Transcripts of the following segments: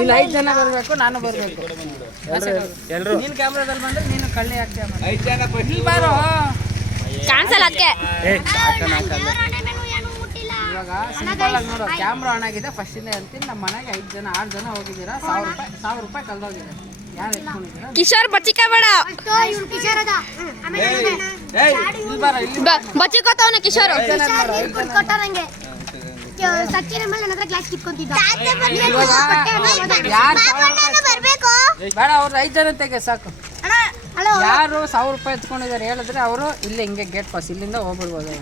ಇಲ್ಲಿ 5 ಜನ ಬರ್ಬೇಕು, ನಾನು ಬರ್ಬೇಕು. ನೀನ್ ಕ್ಯಾಮ್ರಾದಲ್ಲಿ ಬಂದ್ರೆ ನೀನು ಕಳ್ಳಿ ಹಾಕ್ತೀಯ. 5 ಜನ ಬಾರೋ ಕ್ಯಾನ್ಸಲ್ ಅದಕ್ಕೆ. ಇವಾಗ ಸಿಂಪಲ್ ಆಗಿ ನೋಡು, ಕ್ಯಾಮ್ರಾ ಆನ್ ಆಗಿದೆ. ಫಸ್ಟ್ ಇಂದ ಹೇಳ್ತೀನಿ, ನಮ್ಮ ಮನೆಗೆ 5 ಜನ 6 ಜನ ಹೋಗಿದ್ದೀರಾ. 1000 ರೂಪಾಯಿ ಕಳ್ದೋಗಿದೆ. ಯಾರು ಎತ್ಕೊಂಡಿದ್ದೀರಾ? ಕಿಶೋರ್ ಬಚ್ಚಿಕಬೇಡ, ಬಚ್ಚಿಕೋತವನ ಕಿಶೋರ್. ಬೇಡ, ಅವ್ರು 5 ಜನ ತೆಗೆ ಸಾಕು. ಯಾರು 1000 ರೂಪಾಯಿ ಎತ್ಕೊಂಡಿದ್ದಾರೆ ಹೇಳಿದ್ರೆ ಅವರು ಇಲ್ಲೇ ಹಿಂಗೆ ಗೇಟ್ ಪಾಸ್ ಇಲ್ಲಿಂದ ಹೋಗ್ಬಿಡ್ಬೋದು.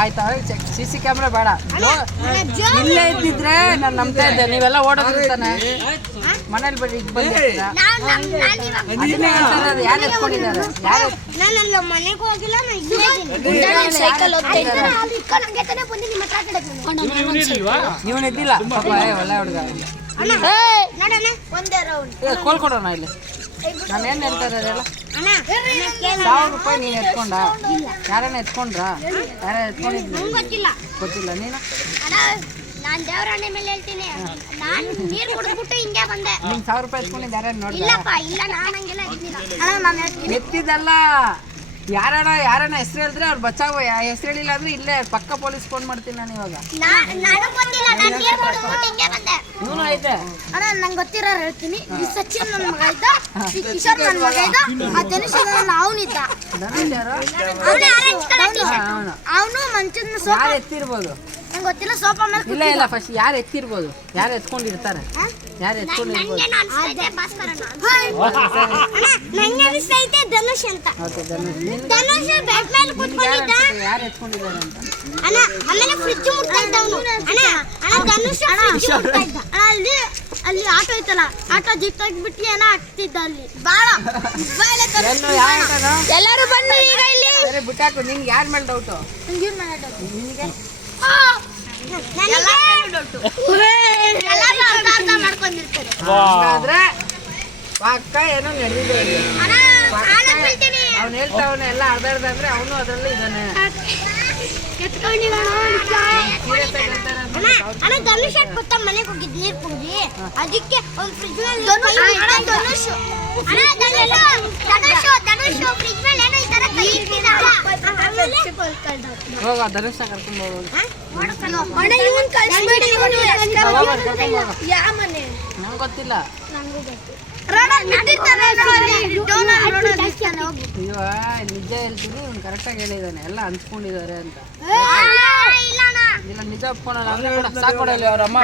ಆಯ್ತಾ, CC ಕ್ಯಾಮ್ರಾ ಬೇಡ. ಇಲ್ಲೇ ಇದ್ದಿದ್ರೆ ನಾನು ನಂಬ್ತಾ ಇದ್ದೆ. ನೀವೆಲ್ಲ ಓಡೋದಿರ್ತಾನೆ ಮನೇಲಿ ಬರೀ ಬಂದಿರ್ತೀರಾ. ಯಾರು ಎತ್ಕೊಂಡಿದ್ದಾರೆ? ಯಾರು ನೀವು ಎದ್ದಿಲ್ಲ ಪಾಪ. ಒಳ್ಳೆ ಹುಡುಗ. ಕೋಲ್ ಕೊಡೋಣ ಇಲ್ಲಿ. ನಾನು ಏನು ಹೇಳ್ತಾ ಇರೋದಲ್ಲ, 1000 ರೂಪಾಯಿ ನೀನು ಎತ್ಕೊಂಡ? ಯಾರನ್ನ ಎತ್ಕೊಂಡ್ರ? ಯಾರ ಎತ್ಕೊಂಡಿದ್ವಿ ಗೊತ್ತಿಲ್ಲ. ನೀನು ನಾನು ದೇವರಾಣೆ ಮೇಲೆ ಹೇಳ್ತೀನಿ, ನಾನು ನೀರು ಕುಡಿದ್ಬಿಟ್ಟು ಹಿಂಗೆ ಬಂದೆ. ನೀನು 1000 ರೂಪಾಯಿ ಎತ್ಕೊಂಡಿದ್ದು ಯಾರನ್ನ ನೋಡಿ? ಇಲ್ಲಪ್ಪ, ಇಲ್ಲ, ನಾನು ಹಂಗೆಲ್ಲ ಎತ್ತಿಲ್ಲ. ಎತ್ತಿದ್ದಲ್ಲ, ಯಾರನ್ನ ಹೆಸರು ಹೇಳಿದ್ರೆ ಅವ್ರು ಬಚಾವು. ಹೆಸರು ಹೇಳಿಲ್ಲ ಅಂದ್ರೆ ಇಲ್ಲೇ ಪಕ್ಕ ಪೊಲೀಸ್ ಫೋನ್ ಮಾಡ್ತೀನಿ ನಾನು ಇವಾಗ. ಇವನು ಐತೆ ನಂಗೆ ಗೊತ್ತಿರೋ ಹೇಳ್ತೀನಿ. ಈ ಸಚಿನ್ ನನ್ನ ಮಗ ಇದ್ದ, ಈ ಕಿಶೋರ್ ನನ್ನ ಮಗ ಇದ್ದ, ಆ ಧನುಷ್ ಅವನಿದ್ದ. ಅವನು ಮಂಚದ ಸೋಫಾ. ಯಾರು ಎತ್ತಿರ್ಬೋದು ನಂಗೆ ಗೊತ್ತಿಲ್ಲ. ಸೋಫಾ ಮೇಲೆ ಇಲ್ಲ ಇಲ್ಲ, ಫಸ್ಟ್ ಯಾರು ಎತ್ತಿರ್ಬೋದು? ಯಾರು ಎತ್ಕೊಂಡಿರ್ತಾರೆ? ಯಾರು ಎತ್ಕೊಂಡಿರ್ಬೋದು? ನಂಗೆ ಅನಿಸ್ತೈತೆ ಧನುಷ್ ಅಂತ. ಧನುಷ್ ಬೆಡ್ ಮೇಲೆ ಕೂತ್ಕೊಂಡಿದ್ದ. ಯಾರು ಎತ್ಕೊಂಡಿದ್ದಾರೆ ಅಂತ? ಅಣ್ಣ ಆಮೇಲೆ ಫ್ರಿಡ್ಜ್ ಮುಟ್ತಾ ಇದ್ದ ಅವನು. ಅಣ್ಣ ಧನುಷ್ ಫ್ರಿಡ್ಜ್ ಮುಟ್ತಾ ಇದ್ದ. ಅಲ್ಲಿ ಆಟೋ ಐತಲ್ಲ, ಆಟೋ ಜಿಟ್ಟಾಗ್ಬಿಟ್ಟು ಏನೋ ಆಗ್ತಿದ್ದ ಅಲ್ಲಿ. ಬಾಳ ಎಲ್ಲರೂ ಬನ್ನಿ ಈಗ ಇಲ್ಲಿ. ಸರಿ ಬಿಟ್ಟಾಕು. ನಿನ್ಗೆ ಯಾರ ಮೇಲೆ ಡೌಟು? ನಿನಗೆ ಹಾಗಾದ್ರೆ ಪಕ್ಕ ಏನೋ ನಡೆದಿದೆ. ಅವ್ನು ಹೇಳ್ತಾವನೆ ಎಲ್ಲ ಅರ್ಧ ಅಂದ್ರೆ ಅವನು ಅದರಲ್ಲಿ ಇದ್ದಾನೆ. ಅಣ್ಣ ಧನುಷ್ ಗೊತ್ತಾ, ಮನೆಗೆ ಹೋಗಿದ್ ನೀರ್ ಕುಂಡಿ, ಅದಕ್ಕೆ ಒಂದು ಫ್ರಿಡ್ಜ್ ಮೇಲೆ ಹೋಗ ಧನುಷ್ ಕರ್ಕೊಂಡು ಹೋಗೋದು. ನಂಗೆ ಗೊತ್ತಿಲ್ಲ. ಅಯ್ಯೋ ನಿಜ ಹೇಳ್ತೀನಿ, ಇವ್ನು ಕರೆಕ್ಟಾಗಿ ಹೇಳಿದ್ದಾನೆ. ಎಲ್ಲ ಹಂಚ್ಕೊಂಡಿದ್ದಾರೆ ಅಂತ. ಇಲ್ಲ ನಿಜ ಒಪ್ಕೊಳಲ್ಲ ಅಂದ್ರೆ ಸಾಕೊಡಲ್ಲ. ಅವ್ರ ಅಮ್ಮ